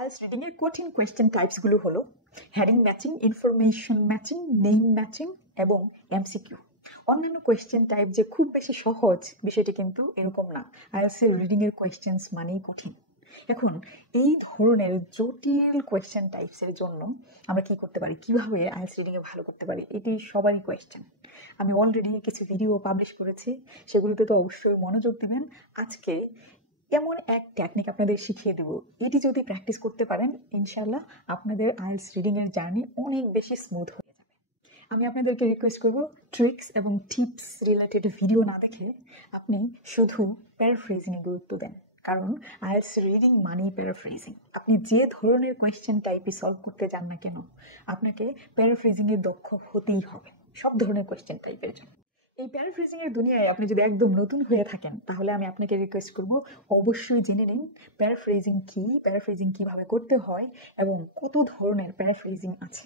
IELTS reading এর কঠিন question types গুলো হলো heading matching, information matching, name matching এবং এমসিকিউ। অন্যান্য কোয়েশ্চেন টাইপ যে খুব বেশি সহজ বিষয়টি কিন্তু এরকম না। আইএলটিএস এর রিডিং এর কোয়েশ্চেন্স মানেই কঠিন। এখন এই ধরনের জটিল কোয়েশ্চেন টাইপস এর জন্য আমরা কি করতে পারি, কিভাবে আইএলটিএস রিডিং এ ভালো করতে পারি, এটি সবারই কোয়েশ্চেন। আমি অলরেডি কিছু ভিডিও পাবলিশ করেছি, সেগুলোতে তো অবশ্যই মনোযোগ দিবেন। আজকে এমন এক টেকনিক আপনাদের শিখিয়ে দেব, এটি যদি প্র্যাকটিস করতে পারেন ইনশাআল্লাহ আপনাদের আইএলটিএস রিডিং এর জার্নি অনেক বেশি স্মুথ হয়ে যাবে। আমি আপনাদেরকে রিকোয়েস্ট করব, ট্রিক্স এবং টিপস রিলেটেড ভিডিও না দেখে আপনি শুধু প্যারাফ্রেজিং এ গুরুত্ব দেন, কারণ আইএলটিএস রিডিং মানেই প্যারাফ্রেজিং। আপনি যে ধরনের কোয়েশ্চেন টাইপই সলভ করতে যান না কেন, আপনাকে প্যারাফ্রেজিং এ দক্ষ হতেই হবে সব ধরনের কোয়েশ্চেন টাইপের জন্য। এই প্যারাফ্রেজিং এর দুনিয়ায় আপনি যদি একদম নতুন হয়ে থাকেন, তাহলে আমি আপনাকে রিকোয়েস্ট করব অবশ্যই জেনে নিন প্যারাফ্রেজিং কি, প্যারাফ্রেজিং কিভাবে করতে হয় এবং কত ধরনের প্যারাফ্রেজিং আছে।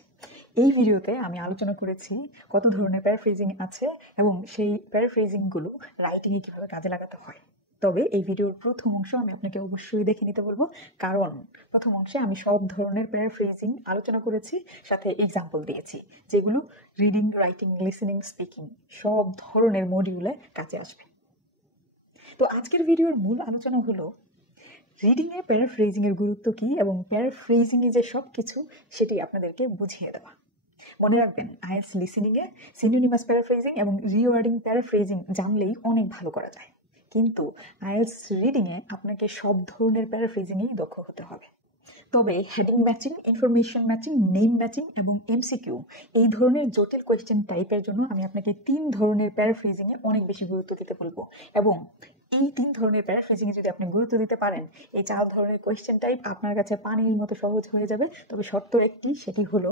এই ভিডিওতে আমি আলোচনা করেছি কত ধরনের প্যারাফ্রেজিং আছে এবং সেই প্যারাফ্রেজিং গুলো রাইটিংয়ে কিভাবে কাজে লাগাতে হয়। তবে এই ভিডিওর প্রথম অংশ আমি আপনাকে অবশ্যই দেখে নিতে বলবো, কারণ প্রথম অংশে আমি সব ধরনের প্যারাফ্রেজিং আলোচনা করেছি, সাথে এক্সাম্পল দিয়েছি যেগুলো রিডিং, রাইটিং, লিসেনিং, স্পিকিং সব ধরনের মডিউলে কাজে আসবে। তো আজকের ভিডিওর মূল আলোচনা হলো রিডিং এ প্যারাফ্রেজিং এর গুরুত্ব কি এবং প্যারাফ্রেজিং এ যে সব কিছু সেটি আপনাদেরকে বুঝিয়ে দেওয়া। মনে রাখবেন, আইএলটিএস লিসেনিং এ সিনোনিমাস প্যারাফ্রেজিং এবং রিওয়ার্ডিং প্যারাফ্রেজিং জানলেই অনেক ভালো করা যায়, কিন্তু আইএলটিএস রিডিং এ আপনাকে সব ধরনের প্যারাফ্রেজিংয়েই দক্ষ হতে হবে। তবে heading matching, information matching, name matching এবং এমসিকিউ এই ধরনের জটিল কোয়েশ্চেন টাইপের জন্য আমি আপনাকে 3 ধরনের প্যারাফ্রেজিং এ অনেক বেশি গুরুত্ব দিতে বলবো। এবং এই 3 ধরনের প্যারাফ্রেজিং এ যদি আপনি গুরুত্ব দিতে পারেন, এই 4 ধরনের কোয়েশ্চেন টাইপ আপনার কাছে পানির মতো সহজ হয়ে যাবে। তবে শর্ত একটি, সেটি হলো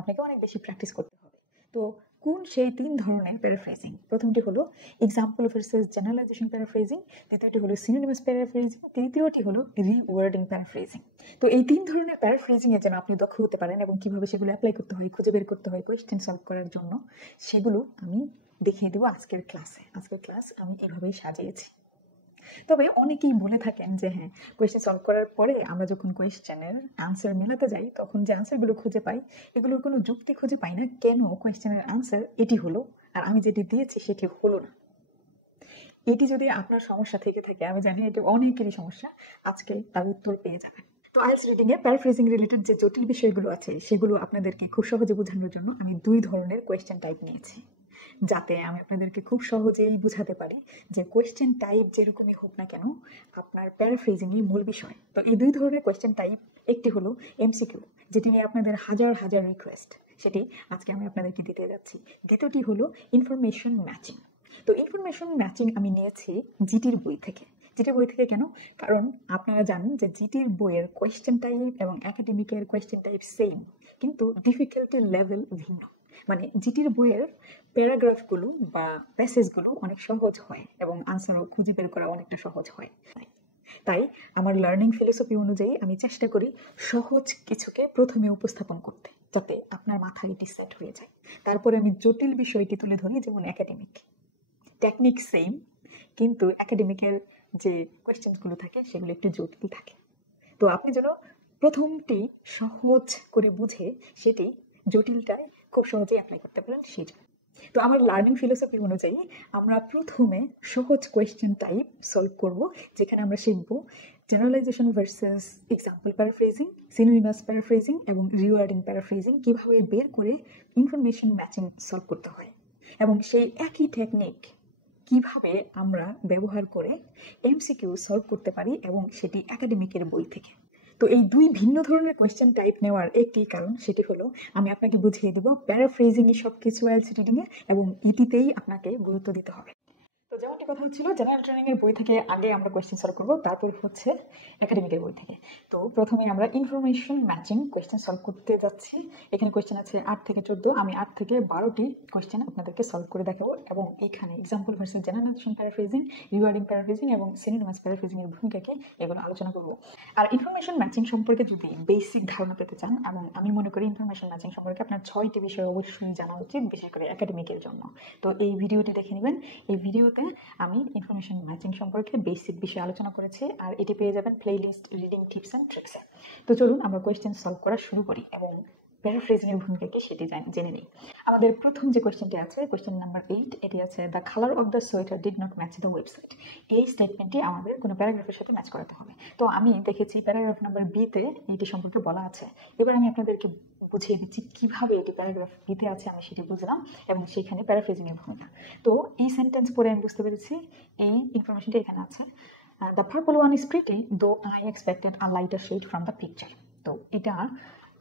আপনাকে অনেক বেশি প্র্যাকটিস করতে হবে। তো কোন সেই 3 ধরনের প্যারাফ্রেজিং? প্রথমটি হলো এক্সাম্পল ভার্সেস জেনারেলাইজেশন প্যারাফ্রেজিং, দ্বিতীয়টি হলো সিনোনিমাস প্যারাফ্রেজিং, তৃতীয়টি হলো রিওয়ার্ডিং প্যারাফ্রেজিং। তো এই 3 ধরনের প্যারাফ্রেজিং এ যেন আপনি দক্ষ হতে পারেন এবং কিভাবে সেগুলো অ্যাপ্লাই করতে হয়, খুঁজে বের করতে হয় কোয়েশ্চেন সলভ করার জন্য, সেগুলো আমি দেখিয়ে দেবো আজকের ক্লাসে। আজকের ক্লাস আমি এভাবেই সাজিয়েছি। তবে অনেকেই বলে থাকেন যে হ্যাঁ, কোয়েশ্চেন সলভ করার পরে আমরা যখন কোয়েশ্চেনের আনসার মেলাতে যাই, তখন যে আনসারগুলো খুঁজে পাই, এগুলোর কোনো যুক্তি খুঁজে পাই না, কেন কোয়েশ্চেনের আনসার এটি হলো আর আমি যেটি দিয়েছি সেটি হলো না। এটি যদি আপনার সমস্যা থেকে থাকে, আমি জানি এটি অনেকেরই সমস্যা, আজকে তার উত্তর পেয়ে যাবেন। তো IELTS reading a paraphrasing related যে জটিল বিষয়গুলো আছে, সেগুলো আপনাদেরকে খুব সহজে বোঝানোর জন্য আমি 2 ধরনের কোয়েশ্চেন টাইপ নিয়েছি, যাতে আমি আপনাদেরকে খুব সহজেই বুঝাতে পারি যে কোয়েশ্চেন টাইপ যেরকমই হোক না কেন, আপনার প্যারাফ্রেজিংই মূল বিষয়। তো এই 2 ধরনের কোয়েশ্চেন টাইপ, একটি হলো এমসিকিউ, যেটি নিয়ে আপনাদের হাজার হাজার রিকোয়েস্ট, সেটি আজকে আমি আপনাদেরকে দিতে যাচ্ছি। দ্বিতীয়টি হলো ইনফরমেশন ম্যাচিং। তো ইনফরমেশন ম্যাচিং আমি নিয়েছি জিটির বই থেকে। জিটির বই থেকে কেন? কারণ আপনারা জানেন যে জিটির বইয়ের কোয়েশ্চেন টাইপ এবং একাডেমিকের কোয়েশ্চেন টাইপ সেম, কিন্তু ডিফিকাল্টি লেভেল ভিন্ন। মানে জিটির বইয়ের প্যারাগ্রাফগুলো বা প্যাসেজগুলো অনেক সহজ হয় এবং আনসারও খুঁজে বের করা অনেকটা সহজ হয়। তাই আমার লার্নিং ফিলোসফি অনুযায়ী আমি চেষ্টা করি সহজ কিছুকে প্রথমে উপস্থাপন করতে, যাতে আপনার মাথায় এটি সেট হয়ে যায়। তারপরে আমি জটিল বিষয়টি তুলে ধরি, যেমন একাডেমিক। টেকনিক সেম, কিন্তু একাডেমিকের যে কোয়েশ্চেনগুলো থাকে সেগুলো একটু জটিল থাকে। তো আপনি যেন প্রথমটি সহজ করে বুঝে সেটি জটিলটায় খুব সহজেই অ্যাপ্লাই করতে পারেন, সেই জন্য। তো আমার লার্নিং ফিলোসফি অনুযায়ী আমরা প্রথমে সহজ কোয়েশ্চেন টাইপ সলভ করব, যেখানে আমরা শিখব generalisation versus example paraphrasing, synonymous paraphrasing এবং রিওয়ার্ডিং প্যারাফ্রেজিং কিভাবে বের করে ইনফরমেশন ম্যাচিং সলভ করতে হয়, এবং সেই একই টেকনিক কিভাবে আমরা ব্যবহার করে এমসিকিউ সলভ করতে পারি, এবং সেটি একাডেমিকের বই থেকে। তো এই 2 ভিন্ন ধরনের কোয়েশ্চেন টাইপ নেওয়ার একটি কারণ, সেটি হলো আমি আপনাকে বুঝিয়ে দেব প্যারাফ্রেজিং এ সব কিছু আইএলটিএস রিডিং এ, এবং এটিতেই আপনাকে গুরুত্ব দিতে হবে। তো যেমনটি কথা হচ্ছিল, জেনারেল ট্রেনিং এর বই থেকে আগে আমরা কোয়েশ্চেন সলভ করবো, তারপর হচ্ছে একাডেমিকের বই থেকে। তো প্রথমে আমরা ইনফরমেশন ম্যাচিং কোয়েশ্চেন সলভ করতে যাচ্ছি। এখানে কোয়েশ্চেন আছে 8 থেকে 14, আমি 8 থেকে 12টি কোয়েশ্চেন আপনাদেরকে সলভ করে দেখাবো, এবং এখানে example versus generalisation paraphrasing, rewarding paraphrasing এবং সিনোনিমাস প্যারাফ্রেজিং এর ভূমিকা কি, এগুলো আলোচনা করবো। আর ইনফরমেশন ম্যাচিং সম্পর্কে যদি বেসিক ধারণা পেতে চান, এবং আমি মনে করি ইনফরমেশন ম্যাচিং সম্পর্কে আপনার 6টি বিষয় অবশ্যই জানা উচিত, বিশেষ করে একাডেমিকের জন্য। তো এই ভিডিওটি দেখে নেবেন। এই ভিডিওতে আমি ইনফরমেশন ম্যাচিং সম্পর্কে বেসিক বিষয়ে আলোচনা করেছি, আর এটি পেয়ে যাবেন প্লেলিস্ট রিডিং টিপস অ্যান্ড ট্রিক্সে। তো চলুন আমরা কোয়েশ্চেন সলভ করা শুরু করি এবং প্যারাফ্রেজিং এর ভূমিকা কি সেটি জেনে নিই। আমাদের প্রথম যে কোয়েশ্চেনটি আছে, কোয়েশ্চেন নাম্বার 8, এটি আছে the colour of the sweater did not match the website. এই স্টেটমেন্টটি আমাদের কোনো প্যারাগ্রাফের সাথে ম্যাচ করাতে হবে। তো আমি দেখেছি প্যারাগ্রাফ নাম্বার বিতে এটি সম্পর্কে বলা আছে। এবার আমি আপনাদেরকে বুঝিয়ে দিচ্ছি কিভাবে এটি প্যারাগ্রাফ বিতে আছে, আমি সেটি বুঝলাম এবং সেখানে প্যারাফ্রেজিং এর ভূমিকা। তো এই সেন্টেন্স পড়ে আমি বুঝতে পেরেছি এই ইনফরমেশনটি এখানে আছে। The purple one is pretty though I expected a lighter shade from the picture. তো এটা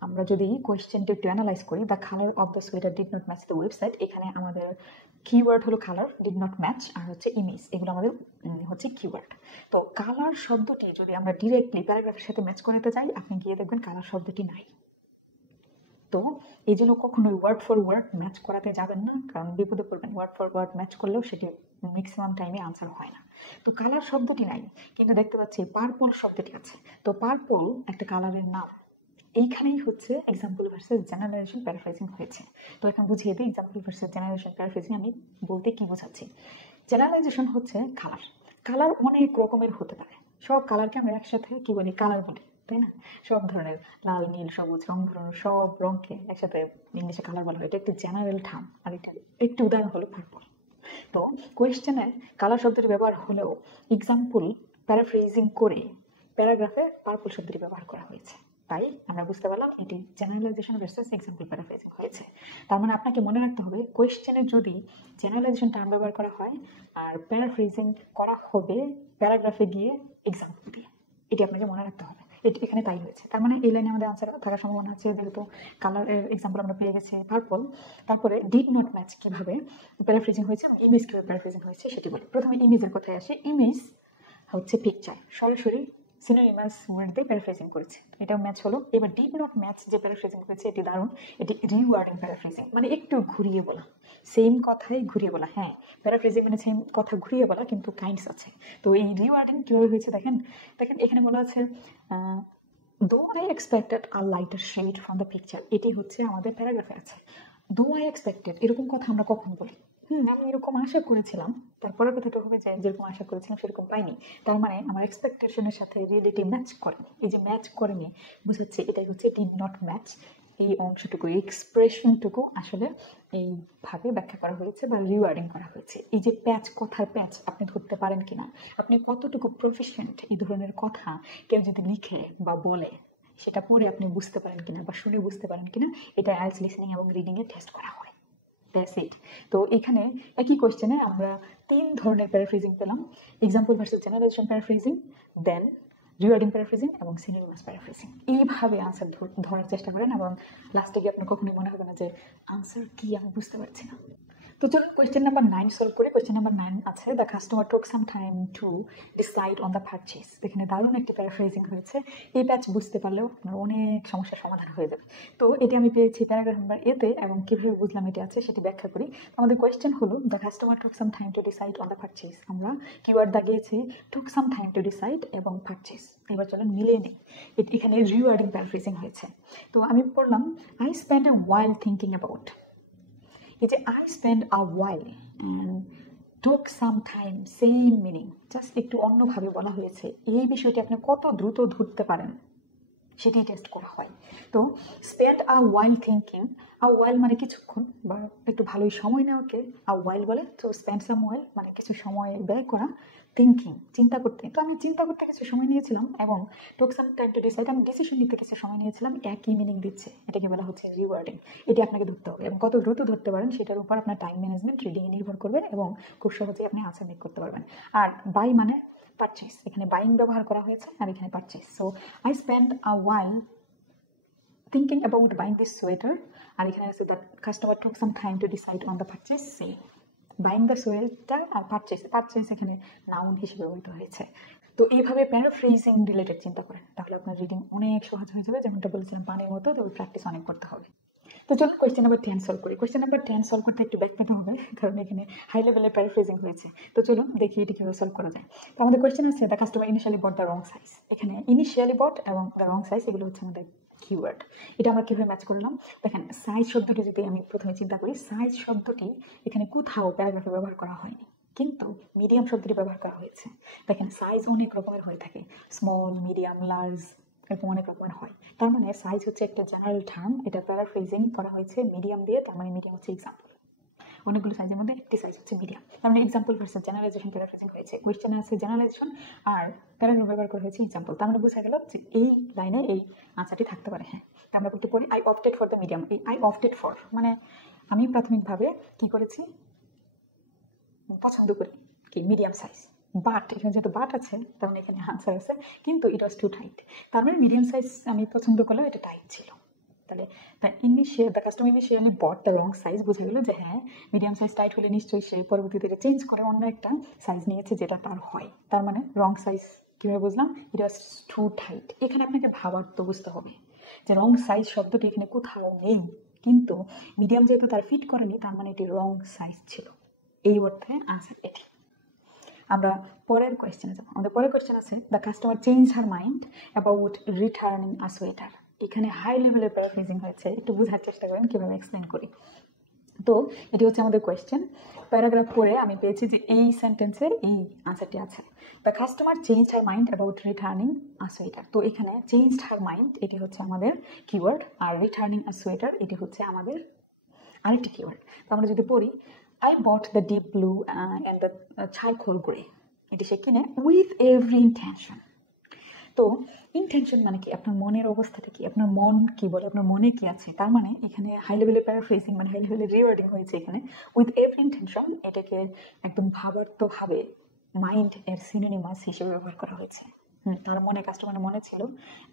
আমরা যদি কোয়েশ্চেনটা একটু অ্যানালাইজ করি, the colour of the sweater did not match the website, এখানে আমাদের কিওয়ার্ড হলো কালার, ডিড নট ম্যাচ, আর হচ্ছে ইমেজ, এগুলো আমাদের হচ্ছে কিওয়ার্ড। তো কালার শব্দটি যদি আমরা ডিরেক্টলি প্যারাগ্রাফের সাথে ম্যাচ করাতে চাই, আপনি গিয়ে দেখবেন কালার শব্দটি নাই। তো এই জন্য কখনোই ওয়ার্ড ফর ওয়ার্ড ম্যাচ করাতে যাবেন না, কারণ বিপদে পড়বেন। ওয়ার্ড ফর ওয়ার্ড ম্যাচ করলেও সেটি ম্যাক্সিমাম টাইমে আনসার হয় না। তো কালার শব্দটি নাই, কিন্তু দেখতে পাচ্ছি পার্পল শব্দটি আছে। তো পার্পল একটা কালারের নাম। এইখানেই হচ্ছে এক্সাম্পল ভার্সেস জেনারেশন প্যারাফ্রেজিং হয়েছে। তো এখন বুঝিয়ে দিই এক্সাম্পল ভার্সেস জেনারেশন প্যারাফ্রেজিং আমি বলতে কি বোঝাচ্ছি। জেনারেলাইজেশন হচ্ছে কালার। কালার অনেক রকমের হতে পারে। সব কালারকে আমরা একসাথে কি বলি? কালার বলি, তাই না? সব ধরনের লাল, নীল, সবুজ, রং ধরনের সব রঙকে একসাথে ইংলিশে কালার বলা হয়। এটা একটা জেনারেল টার্ম, আর এটা একটি উদাহরণ হলো পার্পল। তো কোয়েশ্চেনে কালার শব্দটি ব্যবহার হলেও এক্সাম্পল প্যারাফ্রেজিং করে প্যারাগ্রাফে পার্পল শব্দটি ব্যবহার করা হয়েছে। তাই আমরা বুঝতে পারলাম এটি জেনারেলাইজেশন ভার্সেস এক্সাম্পল প্যারাফ্রেজিং হয়েছে। তার মানে আপনাকে মনে রাখতে হবে, কোয়েশ্চেনে যদি জেনারেলাইজেশন টার্ম ব্যবহার করা হয় আর প্যারাফ্রেজিং করা হবে প্যারাগ্রাফে গিয়ে এক্সাম্পল দিয়ে, এটি আপনাকে মনে রাখতে হবে। এটি এখানে তাই হয়েছে। তার মানে এই লাইনে আমাদের আনসার থাকার সম্ভাবনা আছে, যেহেতু কালারের এক্সাম্পল আমরা পেয়ে গেছি পার্পল। তারপরে ডিড নট ম্যাচ কিভাবে প্যারাফ্রেজিং হয়েছে, ইমেজ কিভাবে প্যারাফ্রেজিং হয়েছে সেটি বলি। প্রথমে ইমেজের কথায় আসে। ইমেজ হচ্ছে পিকচার, সরাসরি সিনোনিমাস ওয়ার্ড দিয়ে প্যারাফ্রেজিং করেছে, এটাও ম্যাচ হলো। এবার ডিড নট ম্যাচ যে প্যারাফ্রেজিং করেছে এটি দারুণ, এটি রিওয়ার্ডিং প্যারাফ্রেজিং, মানে একটু ঘুরিয়ে বলা, সেম কথাই ঘুরিয়ে বলা। হ্যাঁ, প্যারাফ্রেজিং মানে সেম কথা ঘুরিয়ে বলা, কিন্তু কাইন্ডস আছে। তো এই রিওয়ার্ডিং কীভাবে হয়েছে দেখেন এখানে বলা আছে though I expected a lighter shade from the picture. এটি হচ্ছে আমাদের প্যারাগ্রাফে আছে। দো আই এক্সপেক্টেড, এরকম কথা আমরা কখন বলি? আমি এরকম আশা করেছিলাম। তারপরের কথাটা হবে যে যেরকম আশা করেছিলাম সেরকম পাইনি। তার মানে আমার এক্সপেকটেশনের সাথে রিয়েলিটি ম্যাচ করেনি। এই যে ম্যাচ করেনি বুঝাচ্ছে, এটাই হচ্ছে ডিড নট ম্যাচ। এই অংশটুকু, এক্সপ্রেশনটুকু আসলে এইভাবে ব্যাখ্যা করা হয়েছে বা রিওয়ার্ডিং করা হয়েছে। এই যে প্যাচ, কথার প্যাচ আপনি ধরতে পারেন কিনা, আপনি কতটুকু প্রফিশিয়েন্ট এই ধরনের কথা কেউ যদি লিখে বা বলে, সেটা পড়ে আপনি বুঝতে পারেন কিনা বা শুনে বুঝতে পারেন কিনা, এটা আইএলটিএস লিসেনিং এবং রিডিংয়ে টেস্ট করা হয়। That's it. তো এখানে একই কোয়েশ্চেনে আমরা 3 ধরনের প্যারাফ্রেজিং পেলাম: এক্সাম্পল ভার্সেস জেনারেশন প্যারাফ্রেজিং, দেন রিওয়ার্ডিং প্যারাফ্রেজিং এবং সিনোনিমাস প্যারাফ্রেজিং। এইভাবে আনসার ধরার চেষ্টা করেন এবং লাস্টে গিয়ে আপনার কখনোই মনে হবে না যে আনসার কি আমি বুঝতে পারছি না। তো চলুন কোয়েশ্চেন নাম্বার 9 সলভ করি। কোয়েশ্চেন নাম্বার 9 আছে the customer took some time to decide on the purchase. এখানে দারুণ একটি প্যারাফ্রেজিং হয়েছে। এই প্যাচ বুঝতে পারলেও আপনার অনেক সমস্যার সমাধান হয়ে যাবে। তো এটি আমি পেয়েছি প্যারাগ্রাফ নাম্বার এতে, এবং কীভাবে বুঝলাম এটি আছে সেটি ব্যাখ্যা করি। আমাদের কোয়েশ্চেন হলো the customer took some time to decide on the purchase. আমরা কিওয়ার্ড দাগিয়েছি took some time to decide এবং পারচেস। এবার চলুন মিলিয়ে নিই। এখানে রিওয়ার্ডিং প্যারাফ্রেজিং হয়েছে। তো আমি পড়লাম I spend a while thinking about. এই যে I spend a while and took some time, same meaning, just একটু অন্যভাবে বলা হয়েছে। এই বিষয়টি আপনি কত দ্রুত ধরতে পারেন সেটি টেস্ট করা হয়। তো স্পেন্ড আ ওয়াইল থিঙ্কিং, আ ওয়াইল মানে কিছুক্ষণ বা একটু ভালোই সময় নেওয়াকে আ ওয়াইল বলে। তো স্পেন্ড সাম ওয়াইল মানে কিছু সময় ব্যয় করা, থিঙ্কিং চিন্তা করতে। তো আমি চিন্তা করতে কিছু সময় নিয়েছিলাম এবং টুক সাম টাইম টু ডিসাইড আমি ডিসিশন নিতে কিছু সময় নিয়েছিলাম, একই মিনিং দিচ্ছে। এটাকে বলা হচ্ছে রিওয়ার্ডিং। এটি আপনাকে ধরতে হবে এবং কত দ্রুত ধরতে পারেন সেটার উপর আপনার টাইম ম্যানেজমেন্ট রিডিংয়ে নির্ভর করবে এবং খুব সহজেই আপনি আনসার মেক করতে পারবেন। আর বাই মানে পারচেস, এখানে বাইং ব্যবহার করা হয়েছে আর এখানে purchase. So I spend a while thinking about buying this sweater, আর এখানে আছে the customer took some time to decide on the purchase. Buying the sweater আর পারচেস এখানে নাউন হিসেবে ব্যবহৃত হয়েছে। তো এইভাবে প্যারাফ্রেজিং রিলেটেড চিন্তা করেন, তাহলে আপনার রিডিং অনেক সহজ হয়ে যাবে। যেমনটা বলেছিলাম পানির মতো, তবে প্র্যাকটিস অনেক করতে হবে। তো চলুন কোয়েশ্চেন নাম্বার 10 সলভ করি। কোয়েশ্চেন নাম্বার 10 সলভ করতে একটু ব্যাক পেতে হবে, কারণ এখানে হাই লেভেলের প্যারাফ্রেজিং হয়েছে। তো চলুন দেখি এটি কীভাবে সলভ করা যায়। তো আমাদের কোয়েশ্চেন আছে the customer initially bot the wrong size. এখানে ইনিশিয়ালি বট এবং দ্য রং সাইজ এগুলো হচ্ছে আমাদের কিওয়ার্ড। এটা আমরা কীভাবে ম্যাচ করলাম দেখেন। সাইজ শব্দটি যদি আমি প্রথমে চিন্তা করি, সাইজ শব্দটি এখানে কোথাও প্যারাগ্রাফে ব্যবহার করা হয়নি। কিন্তু মিডিয়াম শব্দটি ব্যবহার করা হয়েছে। দেখেন সাইজ অনেক রকমের হয়ে থাকে, স্মল, মিডিয়াম, লার্জ, এরকম অনেক রকমের হয়। তার মানে সাইজ হচ্ছে একটা জেনারেল টার্ম, এটা প্যারাফ্রেজিং করা হয়েছে মিডিয়াম দিয়ে, তার মানে মিডিয়াম হচ্ছে এক্সাম্পল। অনেকগুলো সাইজের মধ্যে একটি সাইজ হচ্ছে মিডিয়াম, তার মানে এক্সাম্পল ভার্সেস জেনারেলাইজেশন প্যারাফ্রেজিং হয়েছে। কোয়েশ্চেনে আছে জেনারেলাইজেশন আর প্যারাগ্রাফ ব্যবহার করা হয়েছে এক্সাম্পল, তার মানে বোঝা গেল যে এই লাইনে এই আনসারটি থাকতে পারে। হ্যাঁ, তা আমরা করতে পারি I opted for the medium. এই আই অপটেড ফর মানে আমি প্রাথমিকভাবে কি করেছি, পছন্দ করি কি মিডিয়াম সাইজ, বাট এখানে যেহেতু বাট আছে তার মানে এখানে আনসার আছে, কিন্তু ইট ওয়াজ টু টাইট। তার মানে মিডিয়াম সাইজ আমি পছন্দ করলেও এটা টাইট ছিল। তাহলে the customer initially bot the wrong size, বোঝা গেল যে হ্যাঁ মিডিয়াম সাইজ টাইট হলে নিশ্চয়ই সে পরবর্তীতে এটা চেঞ্জ করে অন্য একটা সাইজ নিয়েছে যেটা তার হয়। তার মানে রং সাইজ কীভাবে বুঝলাম, ইট ওয়াজ টু টাইট। এখানে আপনাকে ভাবার তো বুঝতে হবে যে রং সাইজ শব্দটি এখানে কোথাও নেই, কিন্তু মিডিয়াম যেহেতু তার ফিট করেনি তার মানে এটি রং সাইজ ছিল, এই অর্থে আনসার এটি। আমরা পরের কোয়েশ্চেনে যাবো। আমাদের পরের কোয়েশ্চেন আছে the customer change her mind about returning a sweater. এখানে হাই লেভেলের প্যারাফ্রেজিং হয়েছে, একটু বোঝার চেষ্টা করেন কীভাবে এক্সপ্লেন করি। তো এটি হচ্ছে আমাদের কোয়েশ্চেন। প্যারাগ্রাফ পড়ে আমি পেয়েছি যে এই সেন্টেন্সের এই আনসারটি আছে, the customer change her mind about returning a sweater. তো এখানে চেঞ্জ হার মাইন্ড এটি হচ্ছে আমাদের কিওয়ার্ড, আর রিটার্নিং আ সোয়েটার এটি হচ্ছে আমাদের আরেকটি কিওয়ার্ড। তো আমরা যদি পড়ি I bought the deep blue and the charcoal grey. এটি সে কিনে with every intention। তো ইন্টেনশন মানে কি, আপনার মনের অবস্থাটা কি, আপনার মন কি বলে, আপনার মনে কি আছে। তার মানে এখানে হাই লেভেলের প্যারাফ্রেজিং মানে হাই লেভেলের রিওয়ার্ডিং হয়েছে এখানে উইথ এভরি ইন্টেনশন। এটাকে একদম ভাবার্থভাবে মাইন্ড এর সিনোনিমাস হিসেবে ব্যবহার করা হয়েছে। তার মনে, কাস্টমারের মনে ছিল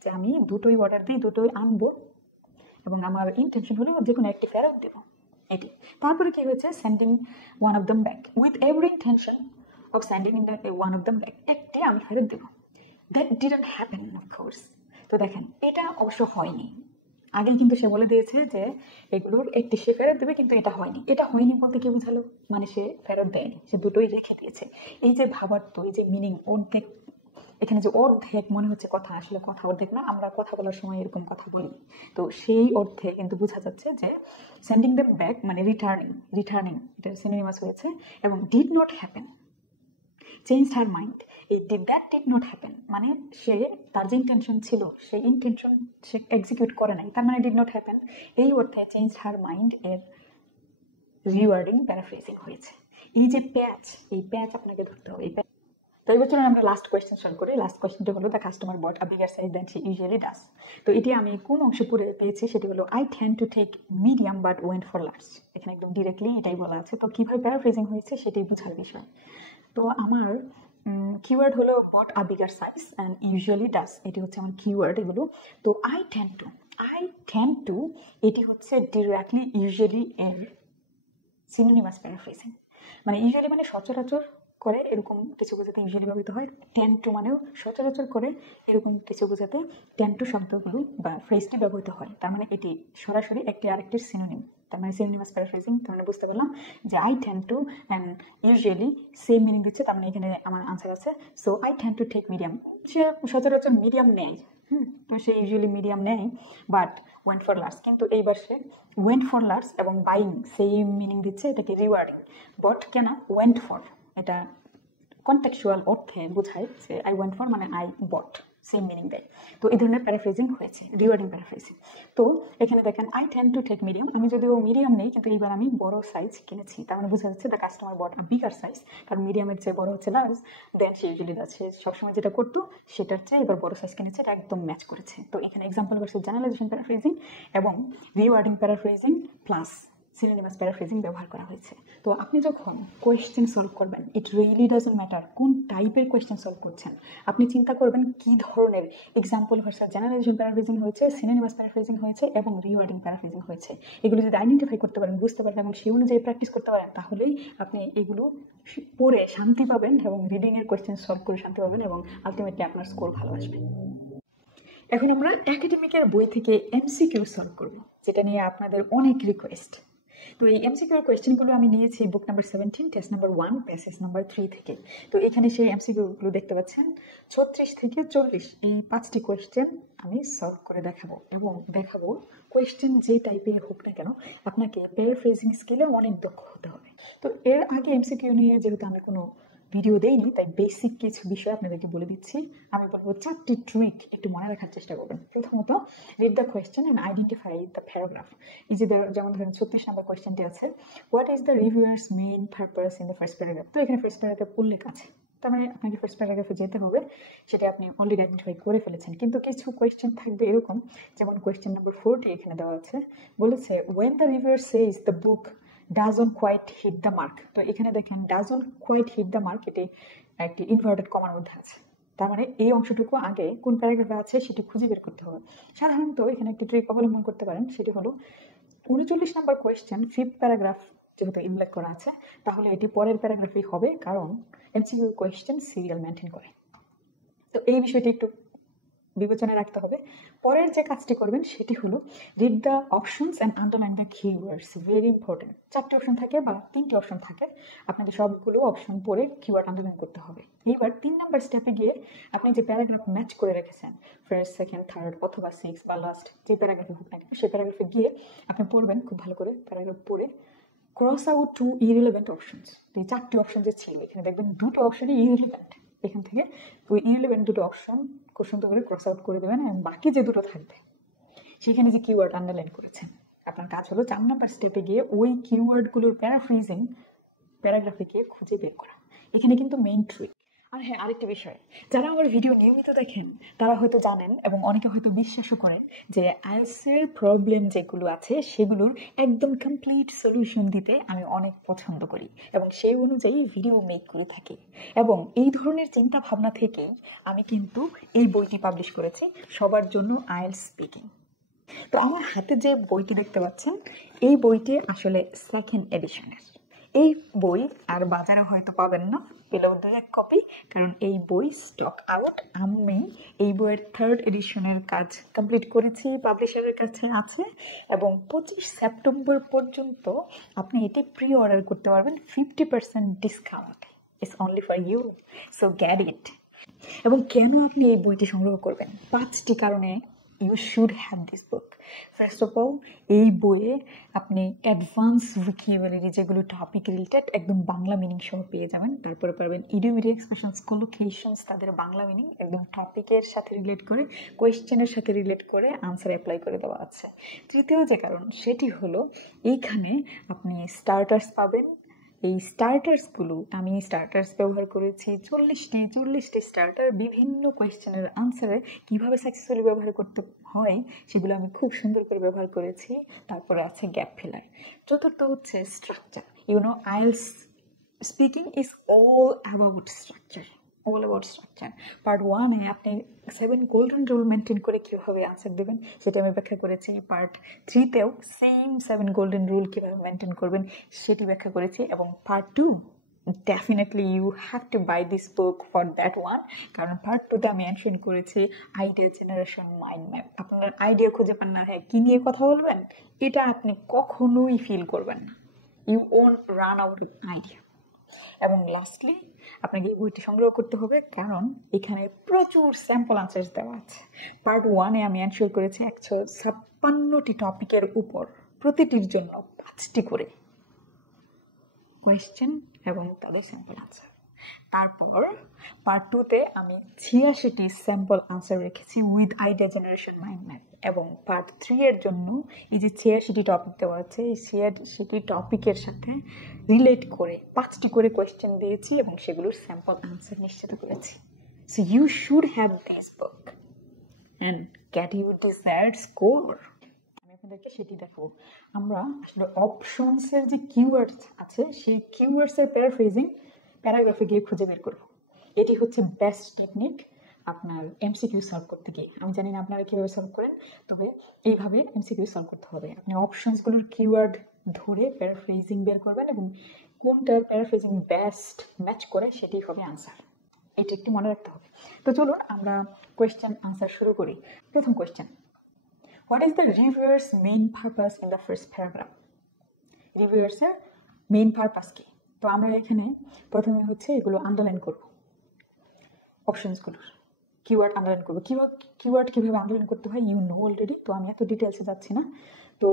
যে আমি দুটোই অর্ডার দিই, দুটোই আনবো, এবং আমার ইন্টেনশন হলে যে কোনো একটি ফেরত দেবো এটি। তারপরে কি হয়েছে, sending one of them back with every intention of sending one of them back, একটি আমি ফেরত দেবো। That didn't happen of course. তো দেখেন এটা অবশ্য হয়নি, আগেই কিন্তু সে বলে দিয়েছে যে এগুলোর একটি সে ফেরত দেবে, কিন্তু এটা হয়নি। এটা হয়নি বলতে কি বোঝালো, মানে সে ফেরত দেয়নি, সে দুটোই রেখে দিয়েছে। এই যে ভাবার্থ, এই যে মিনিং, অর্ধেক, এখানে যে অর্ধেক মনে হচ্ছে কথা, আসলে কথা অর্ধেক না, আমরা কথা বলার সময় এরকম কথা বলি। তো সেই অর্থে কিন্তু বোঝা যাচ্ছে যে সেন্ডিং দেম ব্যাক মানে রিটার্নিং এটা সিনোনিমাস হয়েছে, এবং did not happen change her mind. এই দ্যাট ডিড নট হ্যাপেন মানে সে তার যে ইন্টেনশন ছিল সেই ইন্টেনশন সে এক্সিকিউট করে নাই, তার মানে ডিড নট হ্যাপেন। এই অর্থে চেঞ্জ হার মাইন্ড এর রিওয়ার্ডিং প্যারাফ্রেজিং হয়েছে। এই যে প্যাচ, এই প্যাচ আপনাকে ধরতে হবে। তো এই বছর আমরা লাস্ট কোয়েশ্চেন সলভ করি। লাস্ট কোয়েশ্চেনটা হলো the customer bought a bigger size than she usually does. তো এটি আমি কোন অংশে পড়ে পেয়েছি, সেটি হলো I tend to take medium but went for large. এখানে একদম ডিরেক্টলি এটাই বলা আছে। তো কীভাবে প্যারাফ্রেজিং হয়েছে সেটাই বোঝার বিষয়। তো আমার কিওয়ার্ড হলো bought a bigger size and usually does, এটি হচ্ছে আমার কিওয়ার্ড এগুলো। তো আই টেন্ড টু এটি হচ্ছে ডিরেক্টলি ইউজুয়ালি এর সিনোনিমাস প্যারাফ্রেজিং। মানে ইউজুয়ালি মানে সচরাচর করে এরকম কিছু বোঝাতে ইউজুয়ালি ব্যবহৃত হয়, টেন্ড টু মানেও সচরাচর করে এরকম কিছু বোঝাতে টেন্ড টু শব্দগুলো বা ফ্রেজটি ব্যবহৃত হয়। তার মানে এটি সরাসরি একটি আরেকটির সিনোনিম, তার মানে সিনোনিমাস প্যারাফ্রেজিং। তার মানে বুঝতে পারলাম যে I tend to and usually same meaning দিচ্ছে, তার মানে এখানে আমার আনসার আছে। So I tend to take medium, সে সচরাচর মিডিয়াম নেয়, তো সে ইউজুয়ালি মিডিয়াম নেয়, বাট ওয়েন্ট ফর লার্জ, কিন্তু এইবার সে ওয়েন্ট ফর লার্জ এবং বাইং সেম মিনিং দিচ্ছে, এটাকে রিওয়ার্ডিং। বট কেন ওয়েন্ট ফর, এটা কন্টেক্সচুয়াল অর্থে বোঝায় যে আই ওয়েন্ট ফর মানে আই বট, সেম মিনিং দেয়। তো এই ধরনের প্যারাফ্রেজিং হয়েছে, রিওয়ার্ডিং প্যারাফ্রেজিং। তো এখানে দেখেন I tend to take medium, আমি যদিও মিডিয়াম নেই কিন্তু এইবার আমি বড় সাইজ কিনেছি, তার মানে বোঝা যাচ্ছে the customer bought a bigger size, কারণ মিডিয়ামের চেয়ে বড় হচ্ছে লার্জ, দেন সে ইউজুয়ালি ডাজ, সে সবসময় যেটা করতো সেটার চেয়ে এবার বড় সাইজ কিনেছে, এটা একদম ম্যাচ করেছে। তো এখানে এক্সাম্পল ভার্সেস জেনারেলাইজেশন প্যারাফ্রেজিং এবং rewarding paraphrasing plus synonymous paraphrasing ব্যবহার করা হয়েছে। তো আপনি যখন কোয়েশ্চেন সলভ করবেন, ইট রিয়েলি ডাজন্ট ম্যাটার কোন টাইপের কোয়েশ্চেন সলভ করছেন, আপনি চিন্তা করবেন কি ধরনের এক্সাম্পল ভার্সাস জেনারেলাইজেশন প্যারাফ্রেজিং হয়েছে, সিনোনিমাস প্যারাফ্রেজিং হয়েছে এবং রিওয়ার্ডিং প্যারাফ্রেজিং হয়েছে। এগুলো যদি আইডেন্টিফাই করতে পারেন, বুঝতে পারেন এবং সেই অনুযায়ী প্র্যাকটিস করতে পারেন, তাহলেই আপনি এগুলো পড়ে শান্তি পাবেন এবং রিডিংয়ের কোয়েশ্চেন সলভ করে শান্তি পাবেন এবং আলটিমেটলি আপনার স্কোর ভালো আসবে। এখন আমরা একাডেমিকের বই থেকে এমসিকিউ সলভ করব, যেটা নিয়ে আপনাদের অনেক রিকোয়েস্ট। তো এই এমসিকিউর কোয়েশ্চেনগুলো আমি নিয়েছি বুক number 17 test number 1 passage number 3 থেকে। তো এখানে সেই এমসিকিউগুলো দেখতে পাচ্ছেন 36 থেকে 40 এই 5টি কোয়েশ্চেন আমি সলভ করে দেখাবো, এবং দেখাবো কোয়েশ্চেন যে টাইপের হোক না কেন আপনাকে প্যারাফ্রেজিং স্কিলে অনেক দক্ষ হতে হবে। তো এর আগে এমসিকিউ নিয়ে যেহেতু আমি কোনো ভিডিও দেইনি, তাই বেসিক কিছু বিষয় আপনাদেরকে বলে দিচ্ছি। আমি বলবো 4টি ট্রিক একটু মনে রাখার চেষ্টা করবেন। প্রথমত, read the question and identify the paragraph. এই যে যেমন ধরেন 36 নম্বর কোয়েশ্চেনটি আছে, what is the reviewer's main purpose in the first paragraph. তো এখানে ফার্স্ট প্যারাগ্রাফ উল্লেখ আছে, তার মানে আপনাকে ফার্স্ট প্যারাগ্রাফে যেতে হবে, সেটা আপনি অলরেডি আইডেন্টিফাই করে ফেলেছেন। কিন্তু কিছু কোয়েশ্চেন থাকবে এরকম, যেমন কোয়েশ্চেন নাম্বার 40 এখানে দেওয়া আছে, বলেছে when the reviewer says the book doesn't quite hit the mark. তো এখানে দেখেন doesn't quite hit the mark, এটি একটি ইনভার্টেড কমার মধ্যে আছে, তার মানে এই অংশটুকু আগে কোন প্যারাগ্রাফে আছে সেটি খুঁজে বের করতে হবে। সাধারণত এখানে একটি ট্রিক অবলম্বন করতে পারেন, সেটি হলো 39 নম্বর কোয়েশ্চেন ফিফথ প্যারাগ্রাফ যেহেতু উল্লেখ করা আছে, তাহলে এটি পরের প্যারাগ্রাফেই হবে, কারণ এমসিকিউ কোয়েশ্চেন সিরিয়াল মেনটেন করে। তো এই বিষয়টি একটু বিবেচনায় রাখতে হবে। পরের যে কাজটি করবেন সেটি হলো read the options and underline the keywords. Very important. 4টি অপশন থাকে বা 3টি অপশন থাকে, আপনাকে সবগুলো অপশন পড়ে কিওয়ার্ড আন্ডারলাইন করতে হবে। এইবার 3 নাম্বার স্টেপে গিয়ে আপনি যে প্যারাগ্রাফ ম্যাচ করে রেখেছেন, ফার্স্ট, সেকেন্ড, থার্ড অথবা 6 বা লাস্ট যে প্যারাগ্রাফে হোক না কেন, সেই প্যারাগ্রাফে গিয়ে আপনি পড়বেন খুব ভালো করে। প্যারাগ্রাফ পড়ে cross out to irrelevant options. এই 4টি অপশন যে ছিল, এখানে দেখবেন 2টো অপশনই ইরিলেভেন্ট। এখান থেকে ওই ইরিলেভেন্ট 2টো অপশন খুব সুন্দর করে ক্রস আউট করে দেবেন, এবং বাকি যে 2টো থাকবে সেখানে যে কিওয়ার্ড আন্ডারলাইন করেছেন, আপনার কাজ হলো 4 নাম্বার স্টেপে গিয়ে ওই কিওয়ার্ডগুলোর প্যারাফ্রেজিং প্যারাগ্রাফে গিয়ে খুঁজে বের করা। এখানে কিন্তু মেইন ট্রিক। আর হ্যাঁ, আরেকটি বিষয়, যারা আমার ভিডিও নিয়মিত দেখেন তারা হয়তো জানেন, এবং অনেকে হয়তো বিশ্বাসও করেন, যে আইএলটিএস প্রবলেম যেগুলো আছে সেগুলোর একদম কমপ্লিট সলিউশন দিতে আমি অনেক পছন্দ করি, এবং সেই অনুযায়ী ভিডিও মেক করে থাকি। এবং এই ধরনের চিন্তা ভাবনা থেকেই আমি কিন্তু এই বইটি পাবলিশ করেছি, সবার জন্য আইএলটিএস স্পিকিং। তো আমার হাতে যে বইটি দেখতে পাচ্ছেন, এই বইটি আসলে সেকেন্ড এডিশনের। এই বই আর বাজারে হয়তো পাবেন না, পেলেও 2-1 কপি, কারণ এই বই স্টক আউট। আমি এই বইয়ের 3rd এডিশনের কাজ কমপ্লিট করেছি, পাবলিশারের কাছে আছে, এবং 25 সেপ্টেম্বর পর্যন্ত আপনি এটি প্রি অর্ডার করতে পারবেন 50% discount. It's only for you, so get it. এবং কেন আপনি এই বইটি সংগ্রহ করবেন? 5টি কারণে you should have this book. First of all, এই বইয়ে আপনি অ্যাডভান্স ভোকাবুলারি, যেগুলো টপিক রিলেটেড, একদম বাংলা মিনিং সহ পেয়ে যাবেন। তারপরে পারবেন ইডিওমেডি এক্সপ্রেশনস, কোলোকেশনস, তাদের বাংলা মিনিং একদম টপিকের সাথে রিলেট করে, কোয়েশ্চেনের সাথে রিলেট করে আনসার অ্যাপ্লাই করে দেওয়া আছে। তৃতীয় যে কারণ, সেটি হলো এইখানে আপনি স্টার্টার্স পাবেন। এই স্টার্টার্সগুলো, আমি স্টার্টার্স ব্যবহার করেছি 40টি স্টার্টার, বিভিন্ন কোয়েশ্চেনের আনসারে কীভাবে সাকসেসফুলি ব্যবহার করতে হয় সেগুলো আমি খুব সুন্দর করে ব্যবহার করেছি। তারপরে আছে গ্যাপ ফিলার। চতুর্থ হচ্ছে structure. IELTS speaking is all about structure. Part 1-এ আপনি 7 গোল্ডেন রুল মেনটেন করে কীভাবে আনসার দেবেন সেটা আমি ব্যাখ্যা করেছি। পার্ট 3-তেও সেম 7 গোল্ডেন রুল কীভাবে মেনটেন করবেন সেটি ব্যাখ্যা করেছি। এবং part 2, definitely you have to buy this book for that one, কারণ পার্ট 2-তে আমি মেনশন করেছি আইডিয়া জেনারেশন মাইন্ড ম্যাপ। আপনার আইডিয়া খুঁজে পান না, হ্যাঁ কী নিয়ে কথা বলবেন, এটা আপনি কখনোই ফিল করবেন না। You won't run out of idea. এবং লাস্টলি, আপনাকে এই বইটি সংগ্রহ করতে হবে, কারণ এখানে প্রচুর স্যাম্পল আনসার্স দেওয়া আছে। পার্ট 1-এ আমি অ্যানসার করেছি 156টি টপিকের উপর, প্রতিটির জন্য 5টি করে কোয়েশ্চেন এবং তাদের স্যাম্পল আনসার। তারপর পার্ট 2-তে আমি 86টি স্যাম্পল আনসার রেখেছি with idea generation mind map. এবং পার্ট 3-এর জন্য এই যে 86টি টপিক দেওয়া আছে, এই 86টি টপিকের সাথে রিলেট করে 5টি করে কোয়েশ্চেন দিয়েছি এবং সেগুলোর স্যাম্পল আনসার নিশ্চিত করেছি। So you should have this book and get you desired score. আমি আপনাদেরকে সেটি দেখাবো। আমরা আসলে অপশনসের যে কিওয়ার্ডস আছে, সেই কিওয়ার্ডসের প্যারাফ্রেজিং প্যারাগ্রাফে গিয়ে খুঁজে বের করবো। এটি হচ্ছে বেস্ট টেকনিক আপনার এমসিকিউ সলভ করতে গিয়ে। আমি জানি না আপনারা কীভাবে সলভ করেন, তবে এইভাবে এমসিকিউ সলভ করতে হবে। আপনি অপশনসগুলোর কিওয়ার্ড ধরে প্যারাফ্রেজিং বের করবেন, এবং কোনটার প্যারাফ্রেজিং বেস্ট ম্যাচ করে সেটি হবে আনসার। এটা একটু মনে রাখতে হবে। তো চলুন আমরা কোয়েশ্চেন আনসার শুরু করি। প্রথম question, what is the reviewer's main purpose in the first paragraph? রিভিউয়ার্সের মেইন পারপাস কি। তো আমরা এখানে প্রথমে হচ্ছে এগুলো আন্ডারলাইন করব, অপশনসগুলোর কিওয়ার্ড আন্ডারলাইন করবো। কিওয়ার্ড কীভাবে আন্ডারলাইন করতে হয় ইউ নো অলরেডি, তো আমি এত ডিটেলসে যাচ্ছি না। তো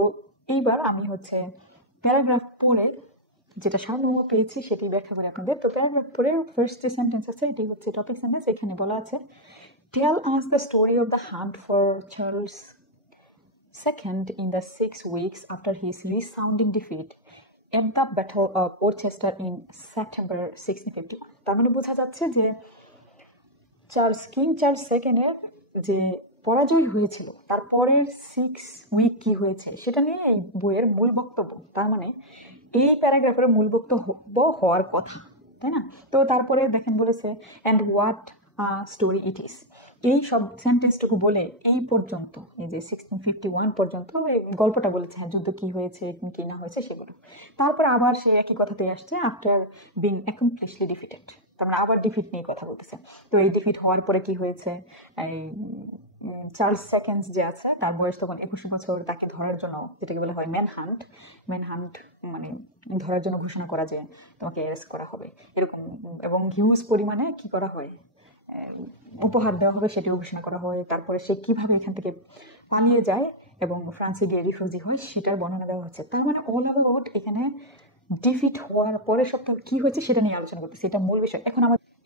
এইবার আমি হচ্ছে প্যারাগ্রাফ পড়ে যেটা সারমর্ম পেয়েছি সেটি ব্যাখ্যা করে আপনাদের। তো প্যারাগ্রাফ পড়ে ফার্স্ট যে সেন্টেন্স আছে এটি হচ্ছে টপিক সেন্টেন্স। এখানে বলা আছে, tell us the story of the hunt for Charles second in the 6 weeks after his resounding defeat at the Battle of Worcester in September 1651। তার মানে বোঝা যাচ্ছে যে কিং চার্লস সেকেন্ডের যে পরাজয় হয়েছিল তারপরের 6 উইক কি হয়েছে সেটা নিয়ে এই বইয়ের মূল বক্তব্য। তার মানে এই প্যারাগ্রাফের মূল বক্তব্য হওয়ার কথা, তাই না? তো তারপরে দেখেন বলেছে and what story it is. এই সব সেন্টেন্সটুকু বলে এই পর্যন্ত, এই যে 1651 পর্যন্ত গল্পটা বলেছে, হ্যাঁ যুদ্ধ কি হয়েছে কি না হয়েছে সেগুলো। তারপরে আবার সে একই কথাতে আসছে, আফটার বিং অ্যাকমপ্লিশলি ডিফিটেড, তার মানে আবার ডিফিট নিয়ে কথা বলতেছে। তো এই ডিফিট হওয়ার পরে কি হয়েছে, এই চার্লস সেকেন্ড যে আছে তার বয়স তখন 21 বছর, তাকে ধরার জন্য যেটাকে বলা হয় ম্যানহান্ট মানে ধরার জন্য ঘোষণা করা যে তোমাকে অ্যারেস্ট করা হবে এরকম, এবং হিউজ পরিমাণে কি করা হয়, উপহার দেওয়া হবে সেটিও ঘোষণা করা হয়। তারপরে সে কিভাবে এখান থেকে পালিয়ে যায় এবং ফ্রান্সে গিয়ে রিফিউজি হয় সেটার বর্ণনা দেওয়া হচ্ছে। তার মানে অল অ্যাবাউট এখানে ডিফিট হওয়ার পরের সপ্তাহ কি হয়েছে সেটা নিয়ে আলোচনা করতেছি, এটা মূল বিষয়। এখন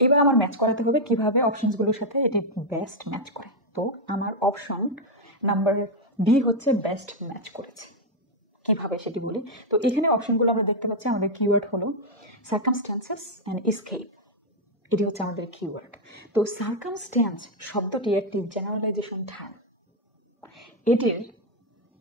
এবার আমার ম্যাচ করাতে হবে কিভাবে অপশনসগুলোর সাথে এটি বেস্ট ম্যাচ করে। তো আমার অপশন নাম্বার বি হচ্ছে বেস্ট ম্যাচ করেছে। কিভাবে সেটি বলি। তো এখানে অপশনগুলো আমরা দেখতে পাচ্ছি, আমাদের কিওয়ার্ড হলো সার্কামস্ট্যান্সেস অ্যান্ড এসকেপ, এটি হচ্ছে আমাদের কিওয়ার্ড। তো সার্কামস্ট্যান্স শব্দটি একটি জেনারেলাইজেশন টার্ম। এটির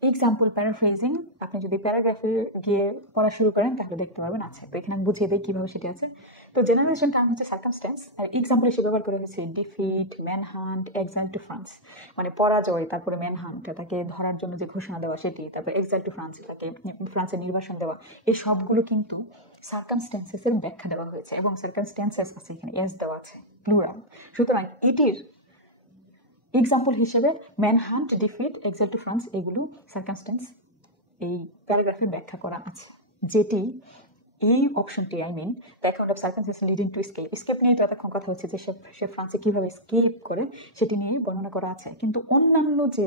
এক্সাম্পল প্যারাফ্রেজিং আপনি যদি প্যারাগ্রাফে গিয়ে পড়া শুরু করেন তাহলে দেখতে পারবেন আছে। তো এখানে আমি বুঝিয়ে দিই কীভাবে সেটি আছে। তো জেনারেশন টার্ম হচ্ছে সার্কামস্ট্যান্স, আর এক্সাম্পল হিসেবে ব্যবহার করা হয়েছে ডিফিট, ম্যানহান্ট, এক্সাইল টু ফ্রান্স, মানে পরাজয়, তারপরে ম্যানহান্ট তাকে ধরার জন্য যে ঘোষণা দেওয়া সেটি, তারপরে এক্সাইল টু ফ্রান্স তাকে ফ্রান্সের নির্বাসন দেওয়া, এই সবগুলো কিন্তু সার্কামস্ট্যান্সেসের ব্যাখ্যা দেওয়া হয়েছে এবং সার্কামস্ট্যান্সেস আছে এখানে এস দেওয়া আছে প্লুরাল। সুতরাং এটির এক্সাম্পল হিসেবে ম্যানহান্ট, ডিফিট, এক্সাইল টু ফ্রান্স এগুলো সার্কামস্ট্যান্স এই প্যারাগ্রাফে ব্যাখ্যা করা আছে, যেটি এই অপশনটি the account of circumstances leading to escape নিয়ে তো এতক্ষণ কথা হচ্ছে যে সে ফ্রান্সে কীভাবে এসকেপ করে সেটি নিয়ে বর্ণনা করা আছে। কিন্তু অন্যান্য যে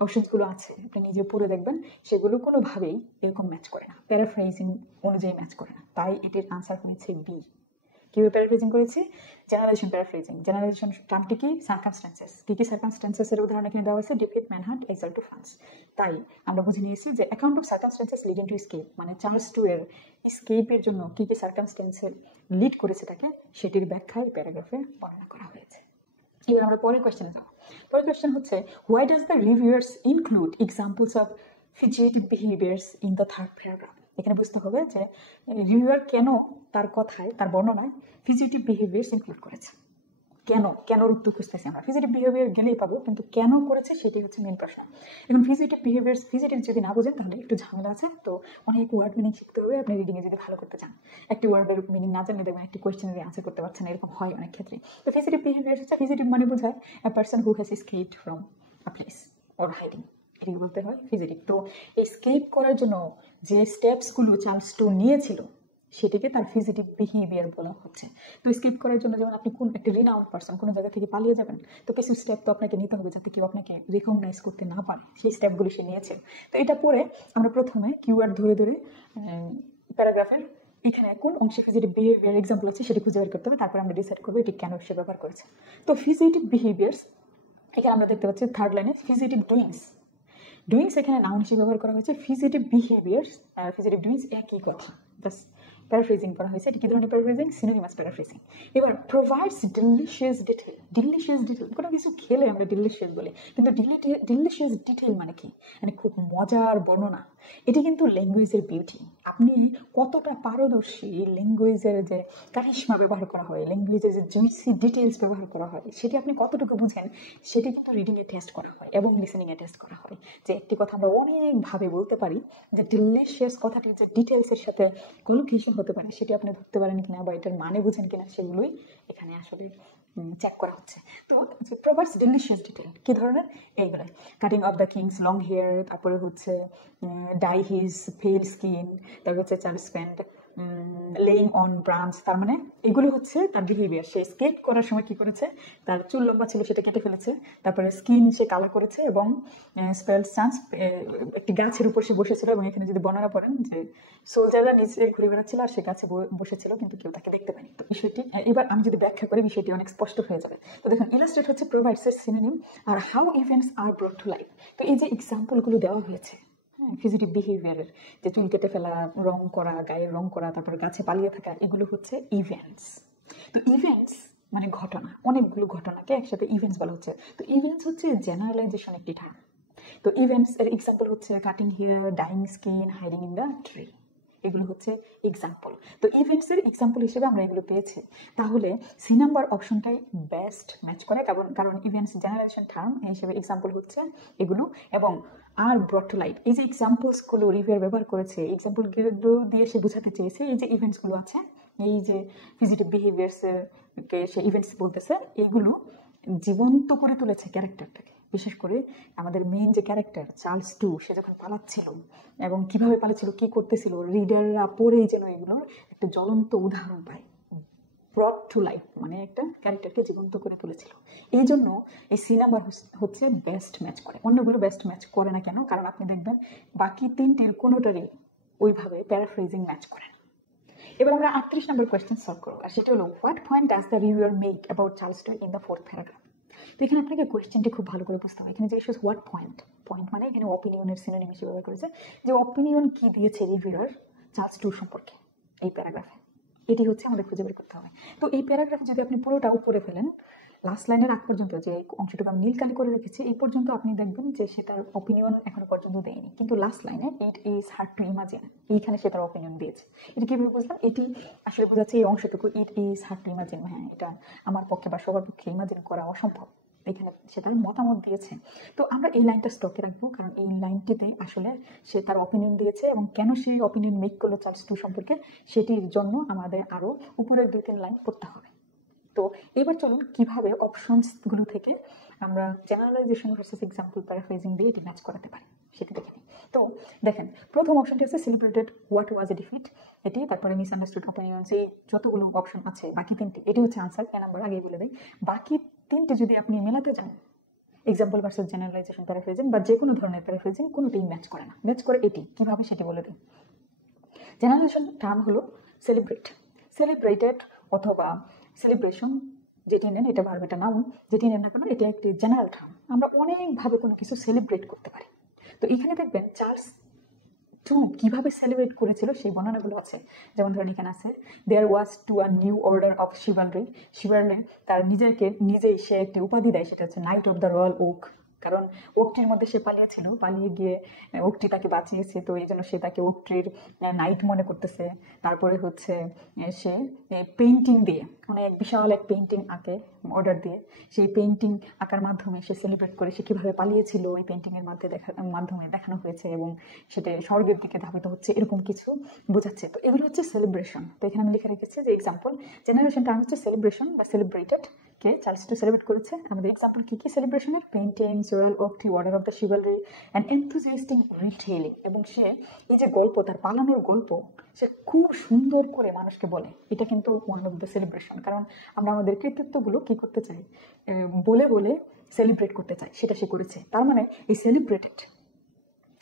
অপশনসগুলো আছে আপনি নিজে পড়ে দেখবেন সেগুলো কোনোভাবেই এরকম ম্যাচ করে না, প্যারাফ্রেজিং অনুযায়ী ম্যাচ করে না। তাই এটির আনসার হয়েছে বি। কীভাবে প্যারাফ্রেজিং করেছি, জেনারেশন প্যারাফ্রেজিং। জেনারেশন টার্মটি কি, সার্কামস্ট্যান্সেস। কী কী সার্কামস্ট্যান্সেসের উদাহরণ এখানে দেওয়া হয়েছে, ডিফিট, ম্যানহান্ট, এক্সাইল টু ফ্রান্স। তাই আমরা বুঝে নিয়েছি যে account of circumstances leading to escape মানে চার্লস এর এসকেপের জন্য কী কী সার্কামস্ট্যান্সের লিড করেছে তাকে, সেটির ব্যাখ্যায় প্যারাগ্রাফে বর্ণনা করা হয়েছে। এবার আমরা পরের কোয়েশ্চেনে যাব। পরের কোয়েশ্চেন হচ্ছে, why does the reviewer's include examples of fugitive behaviours in the third paragraph. এখানে বুঝতে হবে যে রিভিউয়ার কেন তার কথায়, তার বর্ণনায় ফিজিটিভ বিহেভিয়ার্স ইনক্লুড করেছে। কেন উত্তর খুঁজতেছি আমরা, ফিজিটিভ বিহেভিয়ার গেলেই পাবো, কিন্তু কেন করেছে সেটি হচ্ছে মেন প্রশ্ন। এখন ফিজিটিভ যদি না বোঝেন তাহলে একটু ঝামেলা আছে, তো অনেক ওয়ার্ড মিনিং শিখতে হবে আপনি রিডিংয়ে যদি ভালো করতে চান। একটি ওয়ার্ডের মিনিং না জানলে দেখবেন একটি কোয়েশ্চেনের আনসার করতে পারছেন, এরকম হয় অনেক ক্ষেত্রে। তো ফিজিটিভ বিহেভিয়ার হচ্ছে, ফিজিটিভ মানে বোঝায় a person who has escaped from a place or hiding, এটাকে বলতে হয় ফিজিটিভ। তো এসকেপ করার জন্য যে স্টেপসগুলো চার্লস নিয়েছিল সেটিকে তার ফিজিটিভ বিহেভিয়ার বলা হচ্ছে। তো এসকেপ করার জন্য যেমন আপনি কোন একটা রিনাউন্ড পারসন কোনো জায়গা থেকে পালিয়ে যাবেন, তো কিছু স্টেপ তো আপনাকে নিতে হবে যাতে কেউ আপনাকে রিকগনাইজ করতে না পারে, সেই স্টেপগুলো সে নিয়েছে। তো এটা পরে আমরা প্রথমে কিওয়ার্ড ধরে ধরে প্যারাগ্রাফের এখানে কোন অংশে ফিজিটিভ বিহেভিয়ার এক্সাম্পল আছে সেটি খুঁজে বের করতে হবে, তারপরে আমরা ডিসাইড করবো এটি কেন সে ব্যবহার করেছে। তো ফিজিটিভ বিহেভিয়ার্স এখানে আমরা দেখতে পাচ্ছি থার্ড লাইনে ফিজিটিভ ডুইংস এখানে নাউন হিসেবে ব্যবহার করা হয়েছে। ফিজিটিভ বিহেভিয়ার্স আর ফিজিটিভ ডুইংস একই কথা, জাস্ট প্যারাফ্রেজিং করা হয়েছে। এটি কি ধরনের প্যারাফ্রেজিং, সিনোনিমাস প্যারাফ্রেজিং। এবার প্রোভাইডস ডিলিশিয়াস ডিটেল কোনো কিছু খেলে আমরা ডিলিশিয়াস বলি, কিন্তু ডিলিশিয়াস ডিটেল মানে কি, মানে খুব মজার বর্ণনা। এটি কিন্তু ল্যাঙ্গুয়েজের বিউটি, আপনি কতটা পারদর্শী ল্যাঙ্গুয়েজের যে কারিশমা ব্যবহার করা হয়, ল্যাঙ্গুয়েজের যে জুইসি ডিটেলস ব্যবহার করা হয় সেটি আপনি কতটুকু বুঝেন সেটি কিন্তু রিডিংয়ে টেস্ট করা হয় এবং লিসেনিংয়ে টেস্ট করা হয়। যে একটি কথা আমরা অনেকভাবে বলতে পারি যে ডিলিশিয়াস কথাটির যে ডিটেলসের সাথে কোলোকেশন হতে পারে সেটি আপনি ধরতে পারেন কিনা বা এটার মানে বুঝেন কিনা সেগুলোই এখানে আসলে চেক করা হচ্ছে। তো প্রভার্বস ডেলিশিয়াস ডিটেল কি ধরনের? এইগুলো cutting of the king's long hair, তারপরে হচ্ছে ডাই হিজ পেল স্কিন, তারপর হচ্ছে Charles spend laying on branch, তার মানে এগুলো হচ্ছে তার বিহেভিয়ার। সে স্কেট করার সময় কি করেছে, তার চুল লম্বা ছিল সেটা কেটে ফেলেছে, তারপরে স্কিন সে কালার করেছে, এবং স্পেল চান্স একটি গাছের উপর সে বসেছিল, এবং এখানে যদি বর্ণনা পড়েন যে সোলজাররা নিচে ঘুরে বেড়াচ্ছিল আর সে গাছে বসেছিল কিন্তু কেউ তাকে দেখতে পায়নি। তো বিষয়টি এবার আমি যদি ব্যাখ্যা করি বিষয়টি অনেক স্পষ্ট হয়ে যাবে। তো দেখুন ইলাস্ট্রেট হচ্ছে প্রোভাইডস এর সিনোনিম, আর how events are brought to life. তো এই যে এক্সাম্পলগুলো দেওয়া হয়েছে ফিজিটিভ বিহেভিয়ারের, যে চুল কেটে ফেলা, রং করা, গায়ের রং করা, তারপর গাছে পালিয়ে থাকা, এগুলো হচ্ছে ইভেন্টস। তো ইভেন্টস মানে ঘটনা, অনেকগুলো ঘটনাকে একসাথে ইভেন্টস বলা হচ্ছে। তো ইভেন্টস হচ্ছে জেনারেলাইজেশন একটি টার্ম। তো ইভেন্টস এর এক্সাম্পল হচ্ছে cutting hair, dyeing skin, hiding in the tree, এগুলো হচ্ছে এক্সাম্পল। তো ইভেন্টস এর এক্সাম্পল হিসেবে আমরা এগুলো পেয়েছি, তাহলে সি নাম্বার অপশনটাই বেস্ট ম্যাচ করে, কারণ ইভেন্টস জেনারেশন টার্ম হিসেবে এক্সাম্পল হচ্ছে এগুলো, এবং আর ব্রট টু লাইফ, এই যে এক্সাম্পলসগুলো রিভিয়ার ব্যবহার করেছে, এক্সাম্পলগুলো দিয়ে সে বোঝাতে চেয়েছে এই যে ইভেন্টসগুলো আছে, এই যে ফিজিটিভ বিহেভিয়ার্সকে সে ইভেন্টস বলতেছে, এগুলো জীবন্ত করে তুলেছে ক্যারেক্টারটাকে। বিশেষ করে আমাদের মেইন যে ক্যারেক্টার চার্লস টু, সে যখন পালাচ্ছিল এবং কিভাবে পালাচ্ছিল, কি করতেছিল, রিডাররা পড়েই যেন এগুলোর একটা জ্বলন্ত উদাহরণ পায়। ব্রট টু লাইফ মানে একটা ক্যারেক্টারকে জীবন্ত করে তুলেছিল। এই জন্য এই সি নাম্বার হচ্ছে বেস্ট ম্যাচ করে, অন্যগুলো বেস্ট ম্যাচ করে না কেন? কারণ আপনি দেখবেন বাকি তিনটির কোনোটারই ওইভাবে প্যারাফ্রেজিং ম্যাচ করে না। এবার আমরা 38 নম্বর কোয়েশ্চেন সলভ করবো, আর সেটা হলো what point does the reviewer make about Charles two in the 4th paragraph. তো এখানে আপনাকে কোয়েশ্চেনটি খুব ভালো করে বুঝতে হবে। এখানে জিজ্ঞেস করছে হোয়াট পয়েন্ট, পয়েন্ট মানে এখানে অপিনিয়নের সিনোনিম হিসেবে ব্যবহার করেছে, যে অপিনিয়ন কি দিয়েছে রিভিউয়ার চার্লস টু সম্পর্কে এই প্যারাগ্রাফে, এটি হচ্ছে আমাদের খুঁজে বের করতে হবে। তো এই প্যারাগ্রাফে যদি আপনি পুরোটাও পড়ে ফেলেন, লাস্ট লাইনের আগ পর্যন্ত, যে অংশটুকু আমি নীল কালি করে রেখেছি, এই পর্যন্ত আপনি দেখবেন যে সে তার অপিনিয়ন এখনো পর্যন্ত দেয়নি, কিন্তু লাস্ট লাইনে ইট ইজ হার্ড টু ইমাজিন, এইখানে সে তার অপিনিয়ন দিয়েছে। এটা কিভাবে বুঝলাম? এটি আসলে বোঝাচ্ছে এই অংশটুকু, ইট ইজ হার্ড টু ইমাজিন, হ্যাঁ এটা আমার পক্ষে বা সবার পক্ষে ইমাজিন করা অসম্ভব, এখানে সে তার মতামত দিয়েছে। তো আমরা এই লাইনটা স্টকে রাখবো, কারণ এই লাইনটিতে আসলে সে তার অপিনিয়ন দিয়েছে, এবং কেন সেই অপিনিয়ন মেক করলো চার্লস টু সম্পর্কে, সেটির জন্য আমাদের আরো উপরের 2-3 লাইন পড়তে হবে। তো এবার চলুন কিভাবে অপশনসগুলো থেকে আমরা জেনারেলাইজেশন ভার্সেস এক্সাম্পল প্যারাফ্রেজিং দিয়ে এটি ম্যাচ করাতে পারি সেটি দেখে নিই। তো দেখেন প্রথম অপশনটি হচ্ছে celebrated what was A defeat, এটি, তারপরে মিসআন্ডারস্টুড অপিনিয়ন্স, এই যতগুলো অপশন আছে বাকি তিনটি, এটি হচ্ছে আনসার। এ নাম্বার আগে বলে দেয়, বাকি তিনটি যদি আপনি মেলাতে যান, এক্সাম্পল ভার্সেস জেনারেলাইজেশন প্যারাফ্রেজিং বা যে কোনো ধরনের প্যারাফ্রেজিং, কোনোটিই ম্যাচ করে না। ম্যাচ করে এটি কিভাবে সেটি বলে দিই। জেনারেলাইজেশন টার্ম হলো সেলিব্রেট, সেলিব্রেটেড অথবা সেলিব্রেশন, যেটি নেন এটা ভার্ব, এটা নাউন, যেটি নেন না কেন এটা একটি জেনারেল টার্ম। আমরা অনেকভাবে কোনো কিছু সেলিব্রেট করতে পারি। তো এখানে দেখবেন চার্লস টু কিভাবে সেলিব্রেট করেছিল সেই বর্ণনাগুলো আছে। যেমন ধরেন এখানে আছে, there was to a new order of chivalry, chivalry তার নিজেই সে একটি উপাধি দেয়, সেটা হচ্ছে knight of the royal oak, কারণ ওকটির মধ্যে সে পালিয়েছিল, পালিয়ে গিয়ে ওকটি তাকে বাঁচিয়েছে, তো এই জন্য সে তাকে ওকটির নাইট মনে করতেছে। তারপরে হচ্ছে সে পেইন্টিং দিয়ে অনেক বিশাল এক পেইন্টিং আঁকে অর্ডার দিয়ে, সেই পেইন্টিং আঁকার মাধ্যমে সে সেলিব্রেট করে সে কীভাবে পালিয়েছিল ওই পেইন্টিংয়ের মাধ্যমে দেখানো হয়েছে, এবং সেটা স্বর্গের দিকে ধাবিত হচ্ছে, এরকম কিছু বোঝাচ্ছে। তো এগুলো হচ্ছে সেলিব্রেশন। তো এখানে আমি লিখে রেখেছি যে এক্সাম্পল জেনারেশন টার্ম হচ্ছে সেলিব্রেশন বা সেলিব্রেটেড, কে চার্লস টু সেলিব্রেট করেছে। আমাদের এক্সাম্পল কি কি সেলিব্রেশনের? Paintings, royal oak tree, order of the chivalry and enthusiastic retailing. এবং সে এই যে গল্প, তার পালানোর গল্প, সে খুব সুন্দর করে মানুষকে বলে, এটা কিন্তু ওয়ান অফ দ্য সেলিব্রেশন। কারণ আমরা আমাদের কৃতিত্বগুলো কি করতে চাই, বলে বলে সেলিব্রেট করতে চাই, সেটা সে করেছে। তার মানে এই সেলিব্রেটেড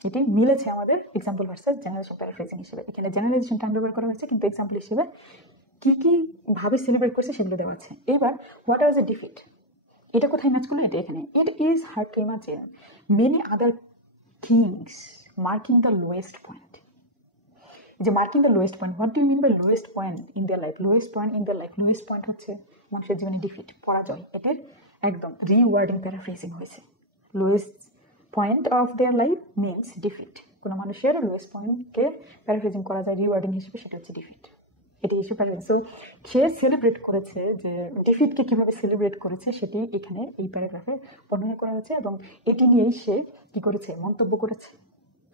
এটি মিলেছে আমাদের এক্সাম্পল ভার্সেস জেনারেশন প্যারাফ্রেজিং হিসেবে। এখানে জেনারেশন টার্ম ব্যবহার করা হয়েছে, কিন্তু এক্সাম্পল হিসেবে কি কি ভাবে সেলিব্রেট করছে সেগুলো দেওয়া আছে। এবার হোয়াট ওয়াজ এ ডিফিট, এটা কোথায় ম্যাচ করলো? এটা এখানে, it is hard to imagine many other things marking the lowest point. এই যে marking the lowest point, what do you mean by lowest point in their life? Lowest point in their life, lowest point হচ্ছে মানুষের জীবনে defeat, পরাজয়। এটির একদম rewording paraphrasing হয়েছে। Lowest point of their life means defeat. কোনো মানুষের lowest পয়েন্টকে paraphrasing করা যায় রিওয়ার্ডিং হিসেবে, সেটা হচ্ছে ডিফিট। এটি হিসেবে প্যারাফ্রেজিং। সো সে সেলিব্রেট করেছে, যে ডিফিটকে কীভাবে সেলিব্রেট করেছে সেটি এখানে এই প্যারাগ্রাফে বর্ণনা করা হয়েছে, এবং এটি নিয়েই সে কী করেছে, মন্তব্য করেছে,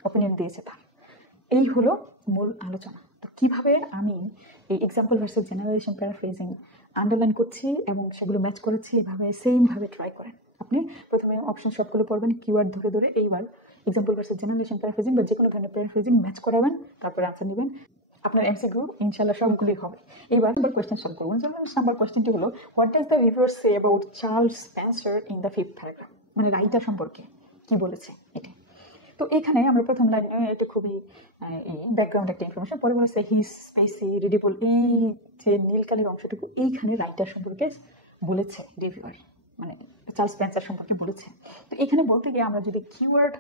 অপিনিয়ন দিয়েছে তার। এই হলো মূল আলোচনা। তো কিভাবে আমি এই example versus generation paraphrasing underline করছি এবং সেগুলো ম্যাচ করেছি, এভাবে সেমভাবে ট্রাই করেন। আপনি প্রথমে অপশন সবগুলো পড়বেন, কিওয়ার্ড ধরে ধরে এইবার এক্সাম্পল ভার্সেস জেনারেশন প্যারাফ্রেজিং বা যে কোনো ধরনের প্যারাফ্রেজিং ম্যাচ করাবেন, তারপরে আনসার নেবেন। আপনার এমসিকিউ ইনশাআল্লাহ সবগুলোই হবে। এবার কোয়েশ্চেন সলভ করবেন। নাম্বার কোয়েশ্চেনটি হলো, what does the reviewer say about Charles Spencer in the 5th paragraph? মানে রাইটার সম্পর্কে কি বলেছে এটা। তো এখানে আমরা প্রথম লাইনে এটা খুবই ব্যাকগ্রাউন্ড একটা ইনফরমেশন, পরে বলেছে হিজ স্পেসি রিডেবল, এই যে নীল কালের অংশটুকু এইখানে রাইটার সম্পর্কে বলেছে রিভিউয়ার, মানে চার্লস স্পেন্সার সম্পর্কে বলেছে। তো এখানে বলতে গিয়ে আমরা যদি কিওয়ার্ড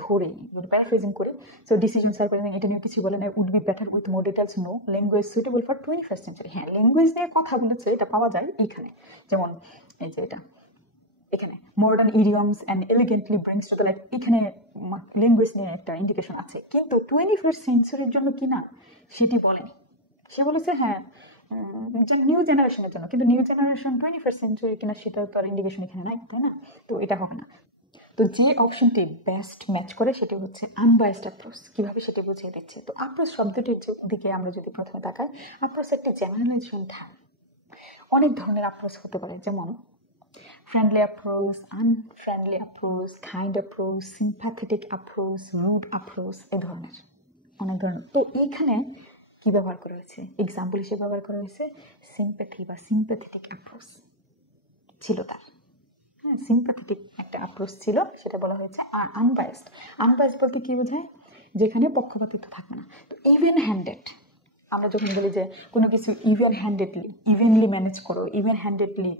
ধরে যদি প্যারাফ্রেজিং করি, সো ডিসিশন সারপ্রাইজিং এটা নিয়ে কিছু বলে না, would be better with more details, no language suitable for 21st century। হ্যাঁ, ল্যাঙ্গুয়েজ নিয়ে কথা বলেছে, এটা পাওয়া যায় এইখানে। যেমন এই যে এটা এখানে modern idioms and elegantly brings to the light, এখানে ল্যাঙ্গুয়েজ নিয়ে একটা ইন্ডিকেশন আছে, কিন্তু 21st centuryর জন্য কিনা সেটি বলেনি। সে বলেছে হ্যাঁ নিউ জেনারেশনের জন্য, কিন্তু নিউ জেনারেশন 21st century কিনা সেটা তো আর ইন্ডিকেশন এখানে নাই, তাই না? তো এটা হবে না। তো যে অপশনটি বেস্ট ম্যাচ করে সেটি হচ্ছে আনবায়াসড অ্যাপ্রোচ। কিভাবে সেটি বুঝিয়ে দিচ্ছে। তো অ্যাপ্রোচ শব্দটির দিকে আমরা যদি প্রথমে তাকাই, অ্যাপ্রোচ একটি জেনারেলাইজেশন টার্ম। অনেক ধরনের অ্যাপ্রোচ হতে পারে, যেমন friendly approach, unfriendly approach, kind approach, sympathetic approach, rude approach, এই ধরনের অনেক ধরনের। তো এইখানে কি ব্যবহার করা হয়েছে, এক্সাম্পল হিসেবে ব্যবহার করা হয়েছে সিম্প্যাথি বা সিম্প্যাথেটিক অ্যাপ্রোচ ছিল তার। হ্যাঁ, সিম্প্যাথেটিক একটা অ্যাপ্রোচ ছিল, সেটা বলা হয়েছে। আর আনবায়াসড, আনবায়াসড বলতে কি বোঝায়, যেখানে পক্ষপাতিত্ব থাকবে না। তো ইভেন হ্যান্ডেড, আমরা যখন বলি যে কোনো কিছু ইভেনলি ম্যানেজ করো, ইভেন হ্যান্ডেডলি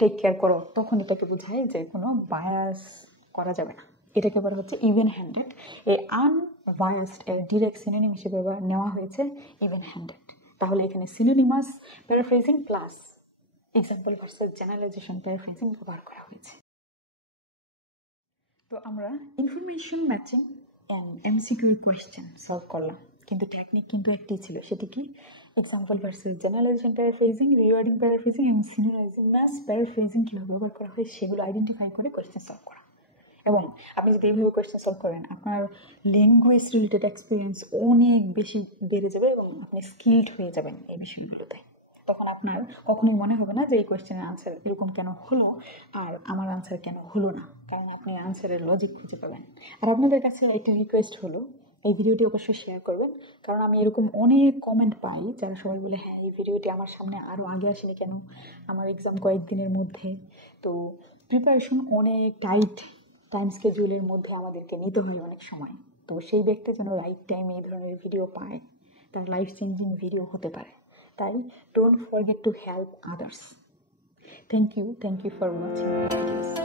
টেক কেয়ার করো, তখন এটাকে বোঝায় যে কোনো বায়াস করা যাবে না, এটাকে বলা হচ্ছে ইভেন হ্যান্ডেড। এই আনবায়াসড এর ডিরেক্ট সিনোনিম হিসেবে নেওয়া হয়েছে ইভেন হ্যান্ডেড। তাহলে এখানে synonymous paraphrasing plus example versus generalisation paraphrasing ব্যবহার করা হয়েছে। তো আমরা information matching and MCQ question solve করলাম, কিন্তু টেকনিক কিন্তু একটি ছিল, সেটি কি example versus generalisation paraphrasing, rewarding paraphrasing এবং সিনোনিমাস প্যারাফ্রেজিং কীভাবে ব্যবহার করা হয় সেগুলো আইডেন্টিফাই করে কোয়েশ্চেন সলভ করা। এবং আপনি যদি এইভাবে কোয়েশ্চেন সলভ করেন, আপনার ল্যাঙ্গুয়েজ রিলেটেড এক্সপিরিয়েন্স অনেক বেশি বেড়ে যাবে এবং আপনি স্কিলড হয়ে যাবেন এই বিষয়গুলোতে। তখন আপনার কখনোই মনে হবে না যে এই কোয়েশ্চেনের আনসার এরকম কেন হলো আর আমার আনসার কেন হলো না, কারণ আপনি আনসারের লজিক খুঁজে পাবেন। আর আপনাদের কাছে একটা রিকোয়েস্ট হলো, এই ভিডিওটি অবশ্যই শেয়ার করবেন, কারণ আমি এরকম অনেক কমেন্ট পাই যারা সবাই বলে হ্যাঁ এই ভিডিওটি আমার সামনে আরও আগে আসেনি কেন, আমার এক্সাম কয়েকদিনের মধ্যে। তো প্রিপারেশন অনেক টাইম স্কেডিউলের মধ্যে আমাদেরকে নিতে হয় অনেক সময়। তো সেই ব্যক্তি যেন রাইট টাইমে এই ধরনের ভিডিও পায়, তার লাইফ চেঞ্জিং ভিডিও হতে পারে। তাই don't forget to help others. Thank you for watching videos.